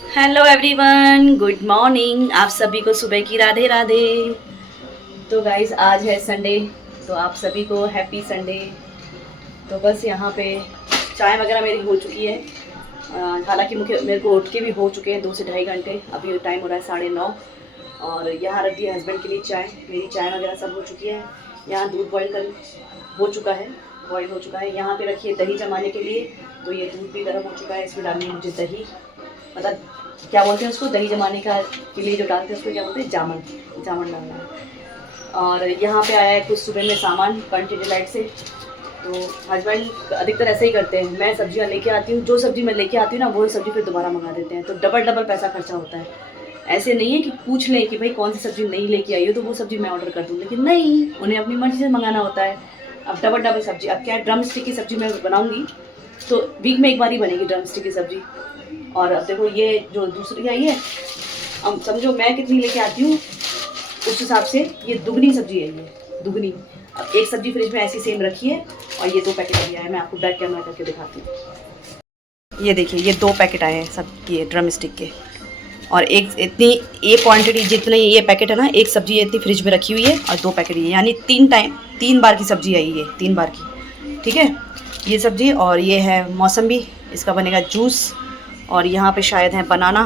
Hello everyone, good morning. आप सभी को सुबह की राधे राधे। तो गाइज आज है संडे, तो आप सभी को हैप्पी संडे। तो बस यहाँ पे चाय वगैरह मेरी हो चुकी है। हालांकि मेरे को उठ के भी हो चुके हैं 2 से ढाई घंटे। अभी टाइम हो रहा है 9:30। और यहाँ रख दिया हस्बैंड के लिए चाय। मेरी चाय वगैरह सब हो चुकी है। यहाँ दूध बॉईल कर हो चुका है, बॉईल हो चुका है। यहाँ पे रखिए दही जमाने के लिए, तो ये दूध भी गर्म हो चुका है। इसमें डालनी है मुझे दही, मतलब क्या बोलते हैं उसको, दही जमाने का के लिए जो डालते हैं उसको क्या बोलते हैं, जामन। जामन डालना है। और यहाँ पे आया है कुछ सुबह में सामान पंच डिलाइट से। तो हस्बैंड अधिकतर ऐसे ही करते हैं, मैं सब्जियाँ लेके आती हूँ, जो सब्जी मैं लेके आती हूँ ना वही सब्जी फिर दोबारा मंगा देते हैं, तो डबल डबल पैसा खर्चा होता है। ऐसे नहीं है कि पूछ लें कि भाई कौन सी सब्ज़ी नहीं लेके आई हो तो वो सब्ज़ी मैं ऑर्डर कर दूँ, लेकिन नहीं, उन्हें अपनी मर्ज़ी से मंगाना होता है। अब डबल डबल सब्ज़ी, अब क्या ड्रम स्टिक की सब्ज़ी मैं बनाऊँगी तो वीक में एक बार ही बनेगी ड्रम स्टिक की सब्ज़ी। और अब देखो ये जो दूसरी आई है, अब समझो मैं कितनी लेके आती हूँ उस हिसाब से ये दुगनी सब्जी है, ये दुगनी। अब एक सब्जी फ्रिज में ऐसी सेम रखी है और ये 2 पैकेट अभी आए हैं। मैं आपको बैक कैमरा करके दिखाती हूँ। ये देखिए, ये 2 पैकेट आए हैं सब ये ड्रम स्टिक के। और एक इतनी ये क्वांटिटी जितने ये पैकेट है ना, एक सब्जी इतनी फ्रिज में रखी हुई है और 2 पैकेट ये, यानी 3 बार की सब्जी आई ये, 3 बार की। ठीक है, ये सब्जी। और ये है मौसम्बी, इसका बनेगा जूस। और यहाँ पे शायद है बनाना,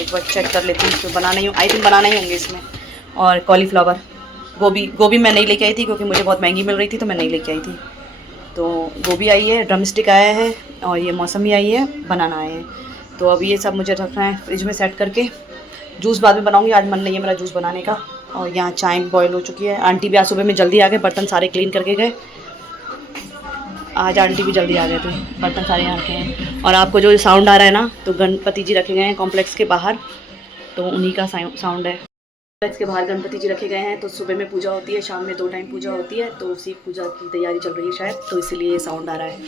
एक बार चेक कर लेती हूँ। तो बनाना ही, आई थिंक बनाना ही होंगे इसमें। और कॉलीफ्लावर, गोभी मैं नहीं लेके आई थी क्योंकि मुझे बहुत महंगी मिल रही थी, तो मैं नहीं लेके आई थी। तो गोभी आई है, ड्रम स्टिक आया है, और ये मौसमी आई है, बनाना आए हैं। तो अब ये सब मुझे रखना है फ्रिज में सेट करके। जूस बाद में बनाऊंगी, आज मन नहीं है मेरा जूस बनाने का। और यहाँ चाय भी बॉयल हो चुकी है। आंटी भी आज सुबह में जल्दी आ गए, बर्तन सारे क्लीन करके गए। आज आंटी भी जल्दी आ गए थे, बर्तन सारे यहाँ रखे हैं। और आपको जो साउंड आ रहा है ना, तो गणपति जी रखे गए हैं कॉम्प्लेक्स के बाहर, तो उन्हीं का साउंड है। कॉम्प्लेक्स के बाहर गणपति जी रखे गए हैं। तो सुबह में पूजा होती है, शाम में 2 टाइम पूजा होती है, तो उसी पूजा की तैयारी चल रही है शायद, तो इसीलिए ये साउंड आ रहा है।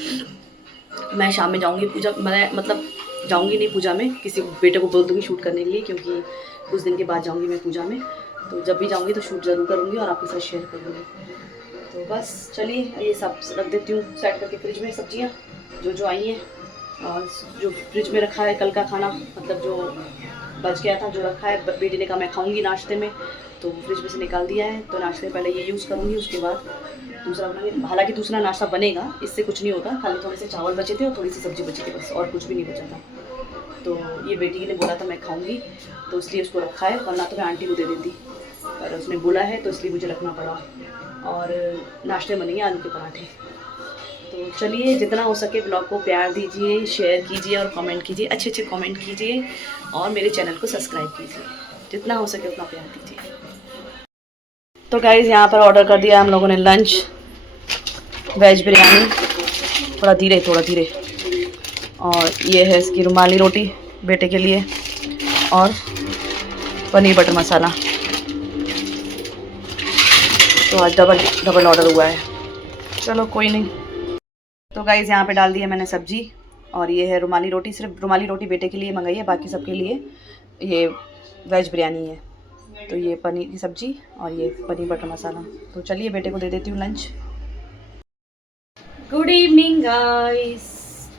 मैं शाम में जाऊँगी पूजा, मैं मतलब जाऊँगी नहीं पूजा में, किसी बेटे को बोल दूँगी शूट करने के लिए, क्योंकि कुछ दिन के बाद जाऊँगी मैं पूजा में। तो जब भी जाऊँगी तो शूट ज़रूर करूँगी और आपके साथ शेयर करूँगी। तो बस चलिए, ये सब रख देती हूँ सेट करके फ्रिज में, सब्जियाँ जो जो आई हैं। और जो फ्रिज में रखा है कल का खाना, मतलब जो बच गया था, जो रखा है, बेटी ने कहा मैं खाऊंगी नाश्ते में, तो फ्रिज में से निकाल दिया है। तो नाश्ते में पहले ये यूज़ करूँगी, उसके बाद दूसरा बनाऊंगी। हालांकि दूसरा नाश्ता बनेगा, इससे कुछ नहीं होता, खाली थोड़े से चावल बचे थे और थोड़ी सी सब्ज़ी बची थी, बस और कुछ भी नहीं बचा था। तो ये बेटी ने बोला था मैं खाऊंगी, तो इसलिए उसको रखा है, वरना तो मैं आंटी को दे देती, पर उसने बोला है तो इसलिए मुझे रखना पड़ा। और नाश्ते बनेंगे आलू के पराठे। तो चलिए, जितना हो सके ब्लॉग को प्यार दीजिए, शेयर कीजिए और कमेंट कीजिए, अच्छे अच्छे कमेंट कीजिए, और मेरे चैनल को सब्सक्राइब कीजिए, जितना हो सके उतना प्यार दीजिए। तो गाइज़ यहाँ पर ऑर्डर कर दिया हम लोगों ने लंच, वेज बिरयानी, थोड़ा धीरे। और ये है इसकी रुमाली रोटी बेटे के लिए, और पनीर बटर मसाला। तो आज डबल ऑर्डर हुआ है, चलो कोई नहीं। तो गाइज़ यहाँ पे डाल दिया मैंने सब्जी, और ये है रुमाली रोटी। सिर्फ रुमाली रोटी बेटे के लिए मंगाई है, बाकी सबके लिए ये वेज बिरयानी है। तो ये पनीर की सब्जी और ये पनीर बटर मसाला। तो चलिए बेटे को दे देती हूँ लंच। Good evening guys.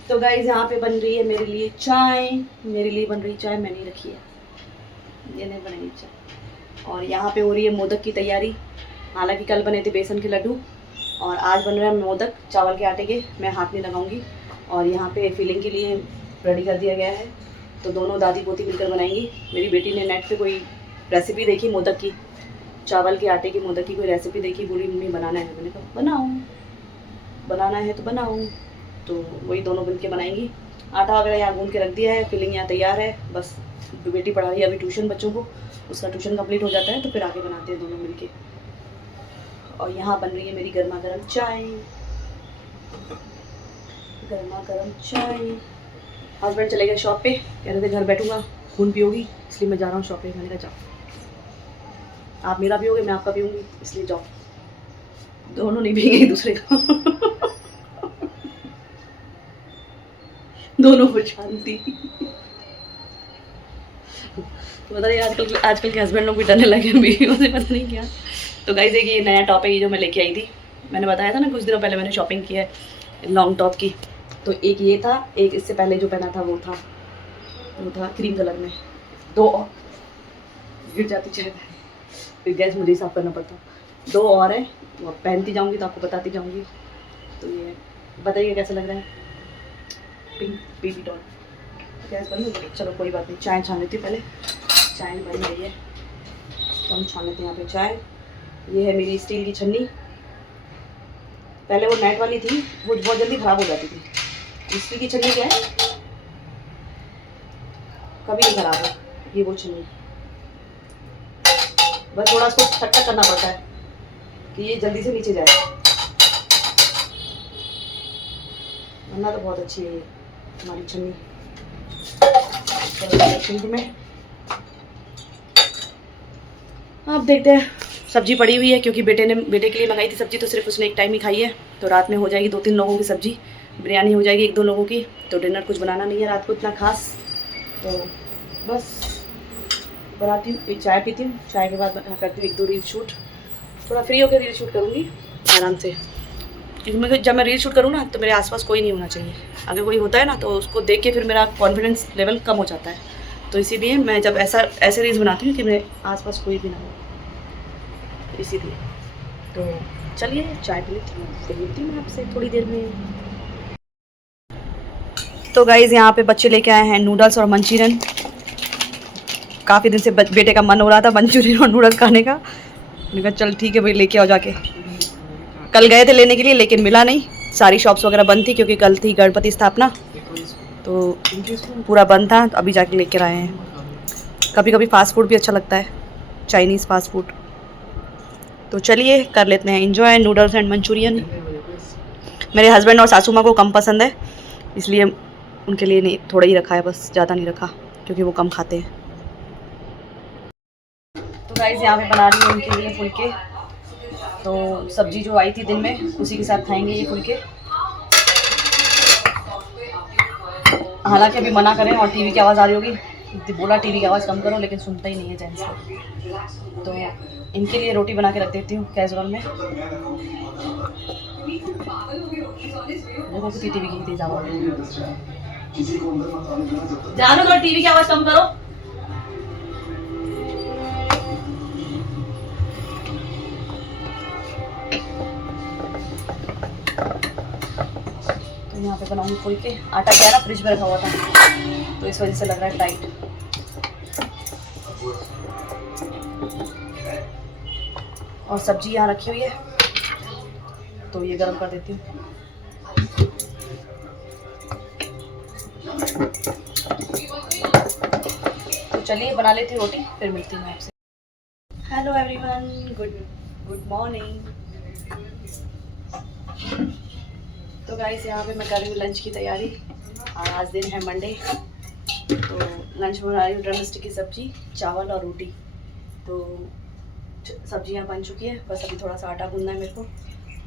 तो गाइस यहाँ पे बन रही है मेरे लिए चाय, मैं नहीं रखी है, ये नहीं बनाई चाय। और यहाँ पे हो रही है मोदक की तैयारी। हालांकि कल बने थे बेसन के लड्डू, और आज बन रहा है मोदक चावल के आटे के। मैं हाथ नहीं लगाऊंगी। और यहाँ पे फिलिंग के लिए रेडी कर दिया गया है, तो दोनों दादी पोती मिलकर बनाएंगी। मेरी बेटी ने नेट पे कोई रेसिपी देखी मोदक की, चावल के आटे की मोदक की कोई रेसिपी देखी, बोली मम्मी बनाना है। मैंने कहा बनाओ, बनाना है तो बनाओ। तो वही दोनों मिल के बनाएंगी। आटा वगैरह यहाँ गूंद के रख दिया है, फिलिंग यहाँ तैयार है। बस बेटी पढ़ा रही है अभी ट्यूशन बच्चों को, उसका ट्यूशन कंप्लीट हो जाता है तो फिर आगे बनाते हैं दोनों मिल के। और यहाँ बन रही है मेरी गर्मा गर्म चाय, हस्बैंड चले गए शॉप पे, कह रहे थे घर बैठूंगा खून पियोगी, इसलिए मैं जा रहा हूँ शॉप पे। मैंने कहा जाओ, आप मेरा पियोगे मैं आपका पीऊँगी, इसलिए जाओ, दोनों नहीं पिएंगे एक दूसरे का। दोनों पर शांति। तो बताइए, आजकल के हस्बैंड लोग भी डरने लगे हैं बीवियों से, पता नहीं क्या। तो गाइस देखिए, ये नया टॉप है, ये जो मैं लेके आई थी। मैंने बताया था ना कुछ दिनों पहले मैंने शॉपिंग की है लॉन्ग टॉप की। तो एक ये था, एक इससे पहले जो पहना था वो था। वो था क्रीम कलर में, 2 और गिर जाती चाहे, फिर गैस मुझे ही साफ़ करना पड़ता। 2 और है, वो पहनती जाऊँगी तो आपको बताती जाऊँगी। तो ये बताइए कैसा लग रहा है, पिंक बेबी डॉल। गैस बंद हो गई, चलो कोई बात नहीं, चाय छान लेती हूँ पहले। चाय बन गई है तो हम छान लेते हैं यहाँ पे चाय। ये है मेरी स्टील की छन्नी, पहले वो नेट वाली थी, वो बहुत जल्दी ख़राब हो जाती थी। स्टील की छन्नी क्या है, कभी नहीं ख़राब है। ये वो छन्नी, बस थोड़ा उसको टक करना पड़ता है कि ये जल्दी से नीचे जाए, वरना तो बहुत अच्छी है ये हमारी छन्नी। सिंक में अब देखते हैं, सब्जी पड़ी हुई है क्योंकि बेटे के लिए मंगाई थी सब्जी, तो सिर्फ उसने एक टाइम ही खाई है। तो रात में हो जाएगी 2-3 लोगों की सब्जी, बिरयानी हो जाएगी 1-2 लोगों की। तो डिनर कुछ बनाना नहीं है रात को इतना खास, तो बस बनाती हूँ, एक चाय पीती हूँ, चाय के बाद करती हूँ 1-2 रील शूट। थोड़ा फ्री होकर रील शूट करूँगी आराम से, क्योंकि जब मैं रील शूट करूँ ना तो मेरे आसपास कोई नहीं होना चाहिए। अगर कोई होता है ना तो उसको देख के फिर मेरा कॉन्फिडेंस लेवल कम हो जाता है। तो इसीलिए मैं जब ऐसे रील्स बनाती हूँ कि मेरे आसपास कोई भी ना हो, इसीलिए। तो चलिए चाय पी लेती हूँ, फिर मिलती हूँ आपसे थोड़ी देर में। तो गाइज़ यहाँ पे बच्चे लेके आए हैं नूडल्स और मंचूरियन। काफ़ी दिन से बेटे का मन हो रहा था मंचूरियन और नूडल्स खाने का। मैंने कहा चल ठीक है भाई, लेके आओ जाके। कल गए थे लेने के लिए लेकिन मिला नहीं, सारी शॉप्स वगैरह बंद थी क्योंकि कल थी गणपति स्थापना, तो पूरा बंद था। तो अभी जाके लेकर आए हैं। कभी कभी फ़ास्ट फूड भी अच्छा लगता है, चाइनीज़ फ़ास्ट फूड। तो चलिए कर लेते हैं एंजॉय नूडल्स एंड मंचूरियन। मेरे हस्बैंड और सासू माँ को कम पसंद है, इसलिए उनके लिए नहीं, थोड़ा ही रखा है बस, ज़्यादा नहीं रखा क्योंकि वो कम खाते हैं। तो गाइस यहाँ पे बना रही हूँ उनके लिए फुलके। तो सब्जी जो आई थी दिन में उसी के साथ खाएंगे ये फुलके। हालांकि अभी मना करें और टीवी की आवाज़ आ रही होगी, बोला टीवी की आवाज़ कम करो, लेकिन सुनता ही नहीं है जेंट्स को। तो इनके लिए रोटी बना के रख देती हूँ कैसरोल में। देखो कितनी टीवी की तेज आवाज़, जानो तो टीवी की आवाज़ कम करो। तो यहाँ पे बनाऊंगी फुलके। आटा क्या है ना फ्रिज में रखा हुआ था, तो इस वजह से लग रहा है टाइट। और सब्जी यहाँ रखी हुई है, तो ये गर्म कर देती हूँ। तो चलिए बना लेती हूँ रोटी, फिर मिलती हूँ आपसे। Hello everyone, good morning. तो गाइस यहाँ पे मैं कर रही हूँ लंच की तैयारी, और आज दिन है मंडे। तो लंच में बना रही हूँ ड्रम स्टिक की सब्जी, चावल और रोटी। तो सब्जियाँ बन चुकी है, बस अभी थोड़ा सा आटा गूंदना है मेरे को।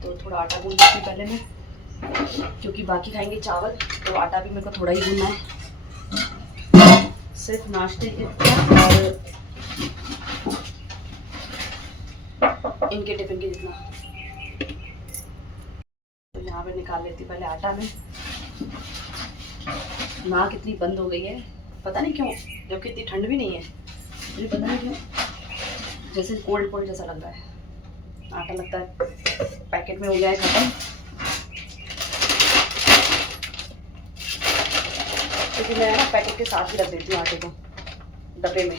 तो थोड़ा आटा गूंद देती हूँ पहले मैं, क्योंकि बाकी खाएंगे चावल, तो आटा भी मेरे को थोड़ा ही गूंदना है, सिर्फ नाश्ते के और इनके टिफिन के जितना। तो यहाँ पे निकाल लेती हूँ पहले आटा में। नाक इतनी बंद हो गई है, पता नहीं क्यों, जबकि इतनी ठंड भी नहीं है, मुझे पता नहीं क्यों जैसे कोल्ड जैसा लग रहा है। आटा लगता है पैकेट में हो गया है खत्म, क्योंकि मैं ना पैकेट के साथ ही रख देती हूँ आटे को डब्बे में।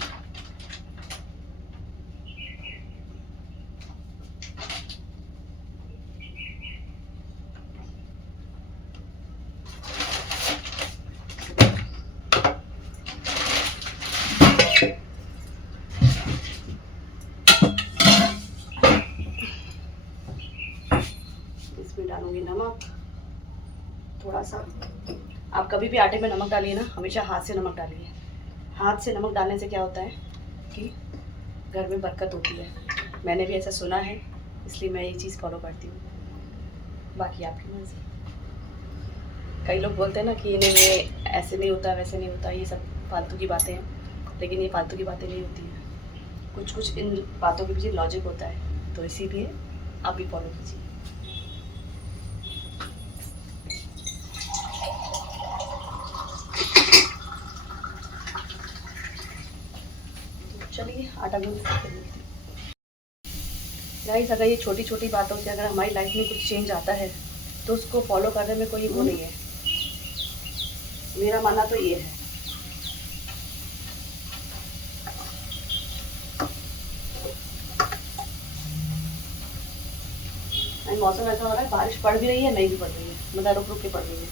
इसमें डालूंगी नमक थोड़ा सा। आप कभी भी आटे में नमक डालिए ना, हमेशा हाथ से नमक डालिए। हाथ से नमक डालने से क्या होता है कि घर में बरकत होती है। मैंने भी ऐसा सुना है, इसलिए मैं ये चीज़ फॉलो करती हूँ। बाकी आपकी मर्जी। कई लोग बोलते हैं ना कि इन्हें ये ऐसे नहीं होता, वैसे नहीं होता, ये सब फालतू की बातें हैं, लेकिन ये फालतू की बातें नहीं होती हैं। कुछ इन बातों के पीछे लॉजिक होता है, तो इसीलिए आप भी फॉलो कीजिए। चलिए आटा गूंद सकते। गाइस, अगर ये छोटी छोटी बातों से अगर हमारी लाइफ में कुछ चेंज आता है तो उसको फॉलो करने में कोई वो नहीं है। मेरा मानना तो ये है। मौसम ऐसा हो रहा है, बारिश पड़ भी रही है, नहीं भी पड़ रही है, मतलब रुक रुक के पड़ रही है,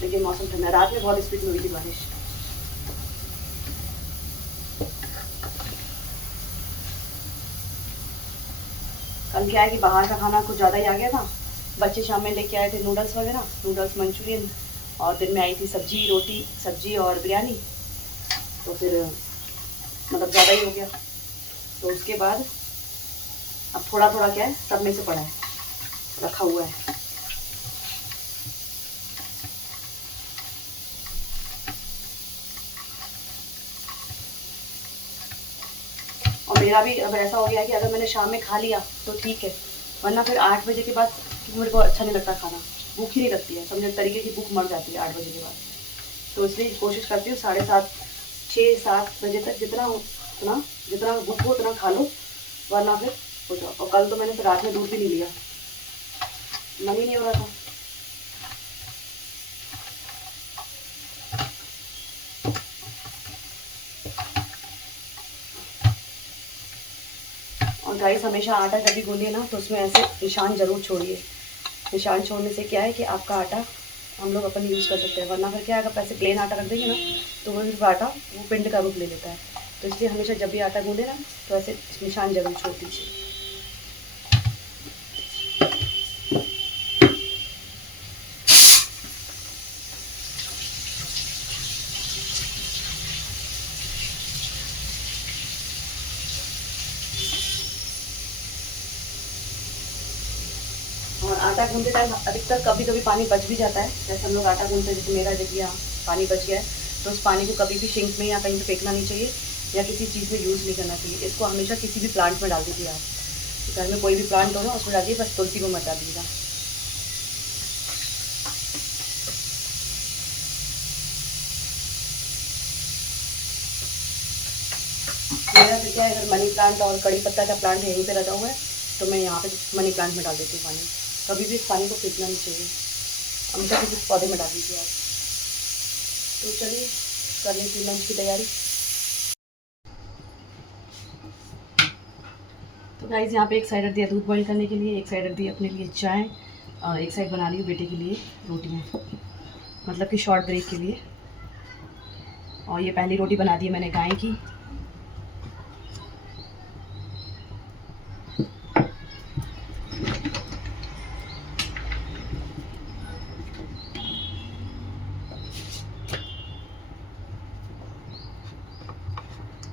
लेकिन मौसम ठंडा। रात में बहुत स्पीड में हुई थी बारिश। कल क्या है कि बाहर का खाना कुछ ज़्यादा ही आ गया था। बच्चे शाम में लेके आए थे नूडल्स वगैरह, नूडल्स मंचूरियन, और दिन में आई थी सब्जी, रोटी सब्जी और बिरयानी, तो फिर मतलब ज़्यादा ही हो गया। तो उसके बाद अब थोड़ा थोड़ा क्या है सब में से पड़ा है, रखा हुआ है। और मेरा भी अब ऐसा हो गया है कि अगर मैंने शाम में खा लिया तो ठीक है, वरना फिर 8 बजे के बाद मेरे को अच्छा नहीं लगता खाना, भूख ही नहीं लगती है, समझो तरीके की भूख मर जाती है 8 बजे के बाद। तो इसलिए कोशिश करती हूँ 7:30 6-7 बजे तक जितना भूख हो उतना खा लो, वरना फिर हो जाओ। और कल तो मैंने फिर रात में दूध भी नहीं लिया, मन ही नहीं हो रहा था। और गाइस, हमेशा आटा जब भी गूंदिए ना तो उसमें ऐसे निशान ज़रूर छोड़िए। निशान छोड़ने से क्या है कि आपका आटा हम लोग अपन यूज़ कर सकते हैं, वरना फिर क्या है अगर ऐसे प्लेन आटा रख देंगे ना तो वो फिर आटा वो पिंड का रूप ले लेता है। तो इसलिए हमेशा जब भी आटा गूंदे ना तो ऐसे निशान ज़रूर छोड़ दीजिए। और आटा गूंदते टाइम अधिकतर कभी कभी पानी बच भी जाता है। जैसे हम लोग आटा गूंदते हैं, जैसे मेरा जब यहाँ पानी बच गया है तो उस पानी को कभी भी सिंक में या कहीं पे फेंकना नहीं चाहिए, या किसी चीज़ में यूज़ नहीं करना चाहिए। इसको हमेशा किसी भी प्लांट में डाल दीजिए। आप घर में कोई भी प्लांट हो ना उसमें डालिए, बस तुलसी को मत डालिएगा। मेरा तो क्या है, अगर मनी प्लांट और कड़ी पत्ता का प्लांट यहीं पे लगा हुआ है तो मैं यहाँ पे मनी प्लांट में डाल देती हूँ पानी। कभी भी इस पानी को फेंकना नहीं चाहिए, हमेशा किसी पौधे में डाल दीजिए आप। तो चलिए कर लेती हूँ लंच की तैयारी। तो गाइस, यहाँ पे एक साइड रख दिया दूध बॉईल करने के लिए, एक साइड रख दी अपने लिए चाय, और एक साइड बना रही हूँ बेटे के लिए रोटियाँ, मतलब कि शॉर्ट ब्रेक के लिए। और ये पहली रोटी बना दी मैंने गाय की।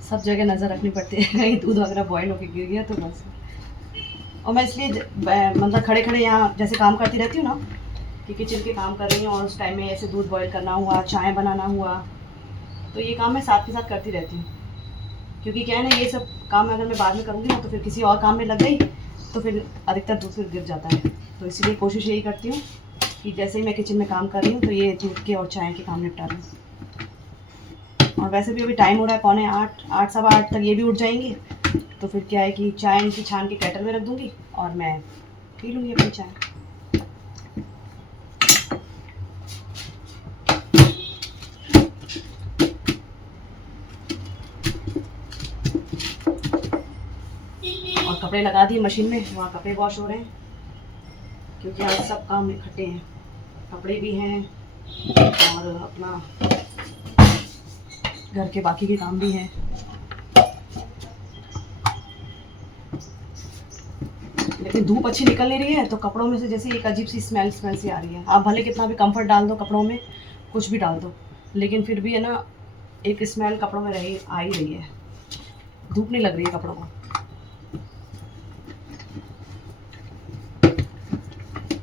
सब जगह नज़र रखनी पड़ती है, कहीं दूध वगैरह बॉयल होकर गिर गया तो बस। और मैं इसलिए मतलब खड़े खड़े यहाँ जैसे काम करती रहती हूँ ना, कि किचन के काम कर रही हूँ और उस टाइम में ऐसे दूध बॉयल करना हुआ, चाय बनाना हुआ, तो ये काम मैं साथ के साथ करती रहती हूँ। क्योंकि क्या है ना, ये सब काम अगर मैं बाद में करूँगी ना तो फिर किसी और काम में लग गई तो फिर अधिकतर दूध फिर गिर जाता है। तो इसलिए कोशिश यही करती हूँ कि जैसे ही मैं किचन में काम कर रही हूँ तो ये दूध के और चाय के काम निपटा लूँ। और वैसे भी अभी टाइम हो रहा है 7:45 8 सवा 8 तक ये भी उठ जाएंगे, तो फिर क्या है कि चाय इनकी छान के केटल में रख दूँगी और मैं पी लूँगी अपनी चाय। और कपड़े लगा दिए मशीन में, वहाँ कपड़े वॉश हो रहे हैं, क्योंकि आज सब काम इकट्ठे हैं, कपड़े भी हैं और अपना घर के बाकी के काम भी हैं। लेकिन धूप अच्छी निकल नहीं रही है तो कपड़ों में से जैसे एक अजीब सी स्मेल सी आ रही है। आप भले कितना भी कंफर्ट डाल दो कपड़ों में, कुछ भी डाल दो, लेकिन फिर भी है ना एक स्मेल कपड़ों में रही आ ही रही है। धूप नहीं लग रही है कपड़ों को।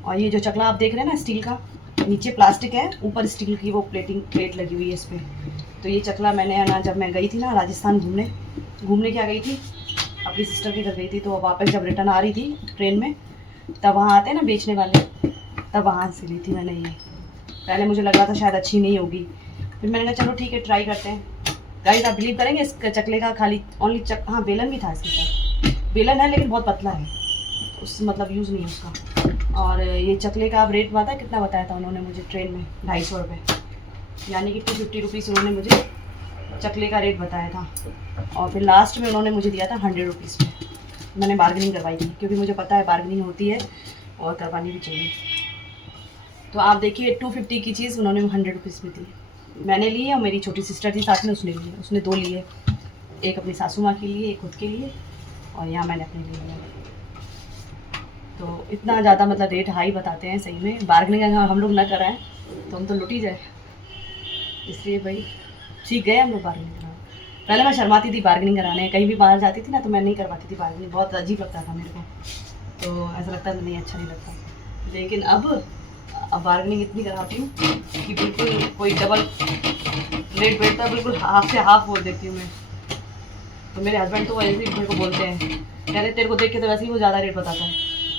और ये जो चकला आप देख रहे हैं ना स्टील का, नीचे प्लास्टिक है, ऊपर स्टील की वो प्लेट लगी हुई है इस पर। तो ये चकला मैंने है ना, जब मैं गई थी ना राजस्थान घूमने क्या गई थी, अपनी सिस्टर के घर गई थी, तो वापस जब रिटर्न आ रही थी ट्रेन में, तब वहाँ आते हैं ना बेचने वाले, तब वहाँ से ली थी मैंने ये। पहले मुझे लगा था शायद अच्छी नहीं होगी, फिर मैंने कहा चलो ठीक है ट्राई करते हैं, गाइस आप बिलीव करेंगे इस चकले का खाली ओनली हाँ बेलन भी था इसके साथ, बेलन है लेकिन बहुत पतला है, उस मतलब यूज़ नहीं है उसका। और ये चकले का आप रेट पता है कितना बताया था उन्होंने मुझे ट्रेन में, 250 रुपये, यानी कि 250 रुपीज़ उन्होंने मुझे चकले का रेट बताया था। और फिर लास्ट में उन्होंने मुझे दिया था 100 रुपीज़ पे। मैंने बार्गेनिंग करवाई थी क्योंकि मुझे पता है बार्गेनिंग होती है और करवानी भी चाहिए। तो आप देखिए 250 की चीज़ उन्होंने 100 रुपीज़ में दी। मैंने ली है और मेरी छोटी सिस्टर थी साथ में, उसने ली है, उसने 2 लिए, एक अपनी सासू माँ के लिए, एक खुद के लिए, और यहाँ मैंने अपने लिए लिया। तो इतना ज़्यादा मतलब रेट हाई बताते हैं, सही में बार्गेनिंग अगर हम लोग ना कराएं तो हम तो लुट ही जाए, इसलिए भाई ठीक गए हम लोग बार्गेनिंग कराने। पहले मैं शर्माती थी बार्गेनिंग कराने, कहीं भी बाहर जाती थी ना तो मैं नहीं करवाती थी बार्गेनिंग, बहुत अजीब लगता था मेरे को, तो ऐसा लगता था नहीं अच्छा नहीं लगता। लेकिन अब बार्गेनिंग इतनी कराती हूँ कि बिल्कुल कोई डबल रेट बैठता है, बिल्कुल हाफ से हाफ बोल देती हूँ मैं। तो मेरे हस्बैंड तो वैसे ही मेरे को बोलते हैं, कह रहे तेरे को देख के तो वैसे ही वो ज़्यादा रेट बताता है,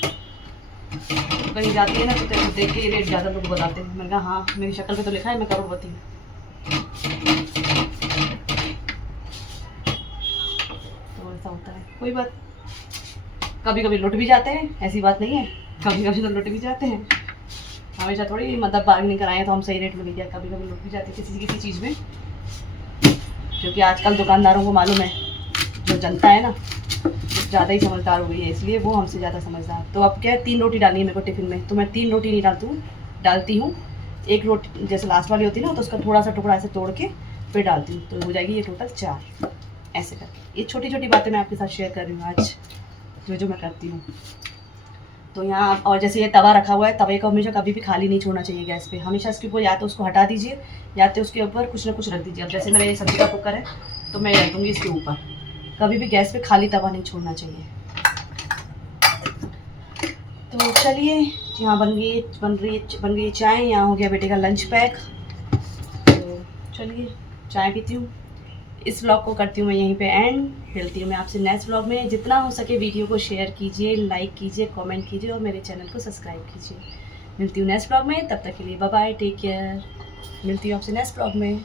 तो कहीं जाती है ना तो तेरे को देख के ही रेट ज़्यादा लोग बताते हैं। मैंने कहा हाँ मेरी शक्ल पे तो लिखा है मैं करोड़पति हूँ। तो ऐसा होता है, कोई बात, कभी कभी लुट भी जाते हैं, ऐसी बात नहीं है, कभी कभी तो लुट भी जाते हैं। हमेशा थोड़ी मतलब बार्गेनिंग कराएं तो हम सही रेट में मिल जाए, कभी कभी लुट भी जाते हैं किसी चीज़ में, क्योंकि आजकल दुकानदारों को मालूम है जो जनता है ना ज़्यादा ही समझदार हो गई है, इसलिए वो हमसे ज़्यादा समझदार। तो अब क्या है 3 रोटी डालनी है मेरे को टिफ़िन में, तो मैं 3 रोटी नहीं डालती हूँ, एक रोटी जैसे लास्ट वाली होती है ना तो उसका थोड़ा सा टुकड़ा ऐसे तोड़ के फिर डालती हूँ, तो हो जाएगी ये टोटल 4, ऐसे करके। ये छोटी छोटी बातें मैं आपके साथ शेयर कर रही हूँ आज, जो मैं करती हूँ। तो यहाँ और जैसे ये तवा रखा हुआ है, तवे को हमेशा कभी भी खाली नहीं छोड़ना चाहिए गैस पे, हमेशा इसके ऊपर या तो उसको हटा दीजिए या तो उसके ऊपर कुछ ना कुछ रख दीजिए। अब जैसे मेरा ये सब्ज़ी का कुकर है तो मैं रख दूँगी इसके ऊपर, कभी भी गैस पे खाली तवा नहीं छोड़ना चाहिए। तो चलिए यहाँ बन गई चाय, यहाँ हो गया बेटे का लंच पैक। तो चलिए चाय पीती हूँ, इस व्लॉग को करती हूँ मैं यहीं पे एंड, मिलती हूँ मैं आपसे नेक्स्ट व्लॉग में। जितना हो सके वीडियो को शेयर कीजिए, लाइक कीजिए, कमेंट कीजिए और मेरे चैनल को सब्सक्राइब कीजिए। मिलती हूँ नेक्स्ट व्लॉग में, तब तक के लिए बाय बाय, टेक केयर। मिलती हूँ आपसे नेक्स्ट व्लॉग में।